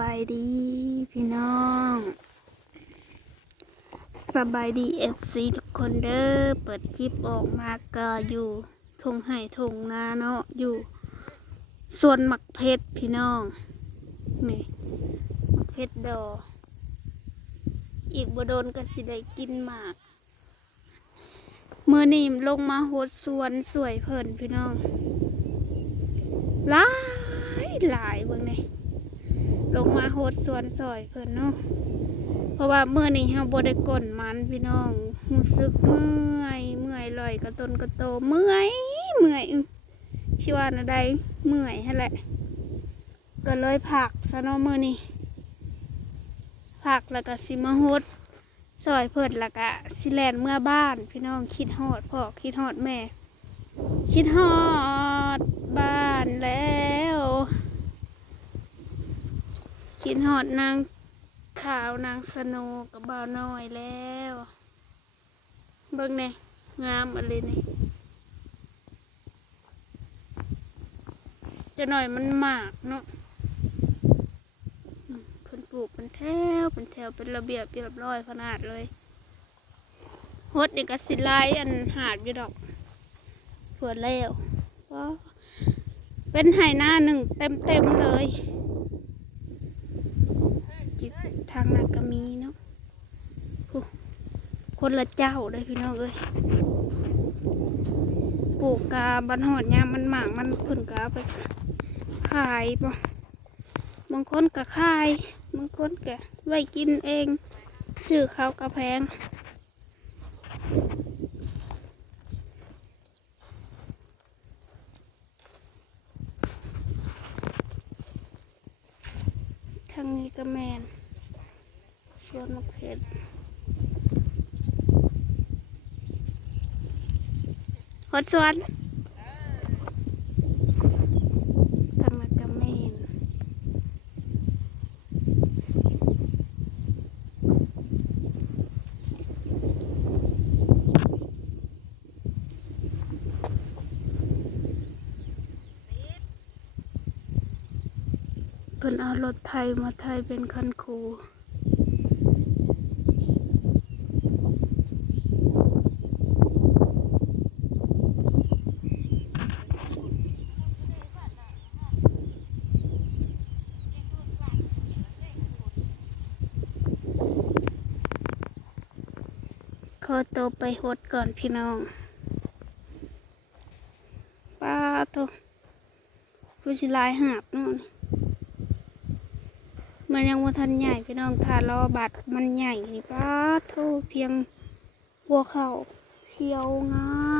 บายดีพี่น้อง สบายดีเอฟซีทุกคนเด้อเปิดคลิปออกมาก็อยู่ทงไห่ทงนาเนาะอยู่ส่วนหมักเพชรพี่น้องนี่หมักเพชรดอกอีกบโดนก็สิได้กินหมากมือนี่ลงมาโหดสวนสวยเพลินพี่น้องหลายหลายเบิ่งนี่ ลงมาโหดสวนซอยเพิ่นเนาะเพราะว่าเมื่อนี้เฮาบ่ได้ก่นมันพี่น้องรู้สึกเมื่อยเมื่อยลอยกระตนกระโตเมื่อยเมื่อยชิว่านะใดเมื่อยหั่นแหละก็เลยผักซะเนาะมื้อนี้ผักแล้วก็สิมาโหดซอยเพิ่นแล้วก็สิแลนเมื่อบ้าน พี่น้องคิดฮอดพ่อคิดฮอดแม่ คิดฮอดบ้านแล้ว กินหอดนางขาวนางสโนกับบ่าวน้อยแล้ว เบิ่งเนี่ยงามอะไรนี่จะหน่อยมันหมากเนาะเพิ่นปลูกเป็นแถวเป็นแถวเป็นระเบียบเรียบร้อยขนาดเลยฮดนี่ก็สิไลอันหาดอยู่ดอกเผื่อแล้วเป็นไหหน้าหนึ่งเต็มเต็มเลย จิต ทางนั้นก็มีเนาะคนละเจ้าเลยพี่น้องเอ้ยปลูกกาบันหอดยามมันหมางมันผึ่นกาไปขายปะบางคนก็ขายบางคนก็ไว้กินเองซื้อเขาวกระแพงทางนี้ก็แมน สวนมะเขือฮดสวนทางนั้นก็แมนเพิ่นเอารถไทยมาไทยเป็นคันคู ขอตัวไปหดก่อนพี่น้องป้าโตผู้ชิลายหาบนู่นมันยังว่าทันใหญ่พี่น้องถ้ารอบัตรมันใหญ่นี่ป้าโทเพียงหัวเข่าเขียวงาม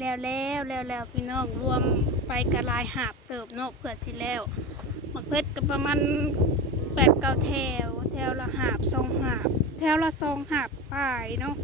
แล้วแล้วแล้วแล้วพี่น้องรวมไปกระลายหาบเติบนาะเผื่อสิแล้วหมักเพชรก็ประมาณแปดเก้าแถว แถวละหาบสองหาบ แถวละสองหาบปลายเนาะ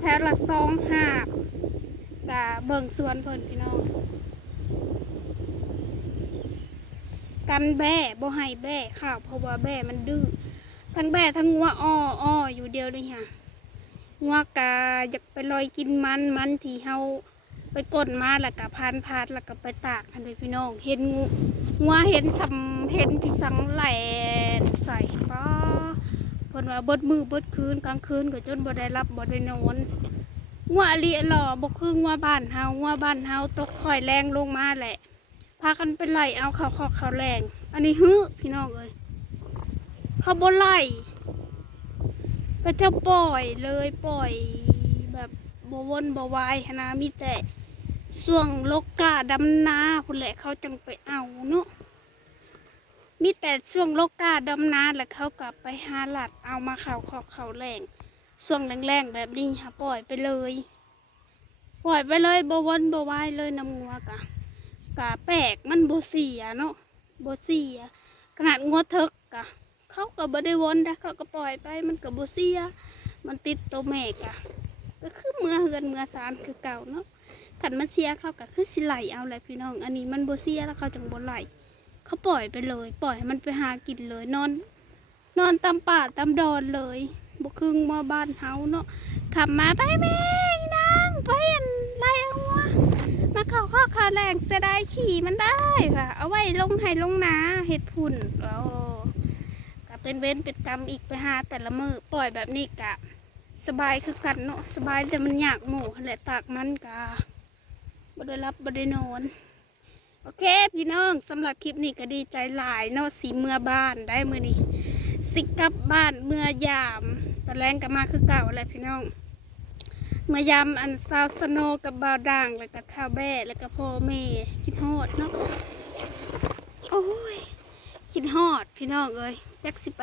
แถวละสองหาบกะเบิ่งสวนเพิ่นพี่น้องกันแบ่บ่ให้แบ่ข้าวเพราะว่าแบ่มันดื้อทั้งแบ่ทั้งงัวอ้ออ้ออยู่เดียวเลยค่ะ งัวกาอยากไปลอยกินมันมันที่เฮาไปกดมาแล้วก็พานพาดแล้วก็ไปตากคันเลยพี่น้อง เห็นงูงัวเห็นสำเห็นพี่สังแหลนใส่ป้าเพิ่นว่าเบิดมือเบิดคืนกลางคืนก็จนบ่ได้รับบ่ได้นอนงัวอลีหล่อบ่คืองัวบ้านเฮางัวบ้านเฮาตกค่อยแรงลงมาแหละพากันไปไล่เอาเขาขอกข้าแรง อันนี้ฮึพี่น้องเอ้ยเขาบ่ไล่ ก็จะปล่อยเลยปล่อยแบบบวนบวายนะมีแต่ส่วงลกกาดำนาพุ่นแหละเขาจังไปเอาเนาะมีแต่ช่วงลกกาดำนาแล้วเขากลับไปหาหลัดเอามาข่าวขอกข่าวแรงช่วงแรงๆแบบนี้ค่ะปล่อยไปเลย ปล่อยไปเลยบวนบวายเลยน้ำงัวกะกะแปลกมันโบเสียเนาะโบเสียขนาดงวเถิกกะ เขาก็บ่ได้วนนะเขาก็ปล่อยไปมันก็โบเสียมันติดตัวแม่กะก็คือเมื่อเฮือนเมื่อสารคือเก่าเนาะขันมันเสียเขาก็คือสิไหลเอาแหละพี่น้อง อันนี้มันโบเสียแล้วเขาจังบ่ไหลเขาปล่อยไปเลย ปล่อยให้มันไปหากินเลยนอน นอนตามป่าตามดอนเลยบ่คึงมาบ้านเฮาเนาะขับมาไปแม่นางไปอันไล่เอาวัวมาเข้าข้อข่าแรงเสียดายขี่มันได้ค่ะ เอาไว้ลงให้ลงนาเห็ดพุ่นแล้ว เป็นเว้นเป็นกรรมอีกไปหาแต่ละมือปล่อยแบบนี้กะ สบายคือกันเนาะสบายแต่มันอยากหมู่แหละตากมันกะบ่ได้รับบ่ได้นอนโอเค พี่น้องสำหรับคลิปนี้ก็ดีใจหลายเนาะสีเมื่อบ้านได้มือนี้สิกลับบ้านเมื่อยามตะแรงก็มาคือเก่าแหละพี่น้อง เมื่อยามอันซาวสโนกับบาวด่างแล้วก็ข้าวแบ่แล้วก็พ่อแม่คิดฮอดเนาะโอ้ย คิดฮอดพี่น้องเอ้ยจักสิไป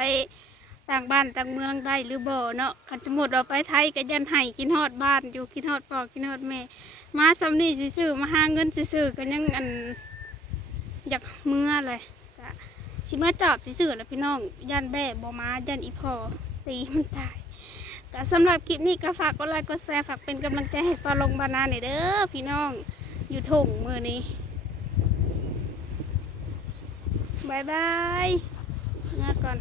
ต่างบ้านต่างเมืองได้หรือบ่เนาะคันสมมุดเราไปไทยก็ยันไห้คิดฮอดบ้านอยู่คิดฮอดพ่อคิดฮอดแม่ มาสำนี่ซื่อๆมาหาเงินซื่อๆก็ยังอันอยากเมื่อเลยก็สิเมื่อจอบซื่อๆแล้วพี่น้องยันแบ่บ่มายันอีพอตีมันตายก็สำหรับคลิปนี้ก็ฝากกดไลค์กดแชร์ฝากเป็นกำลังใจให้ซอลงบานาหน่อยเด้อพี่น้องอยู่ถงมือนี้ บายบายเมื่อก่อน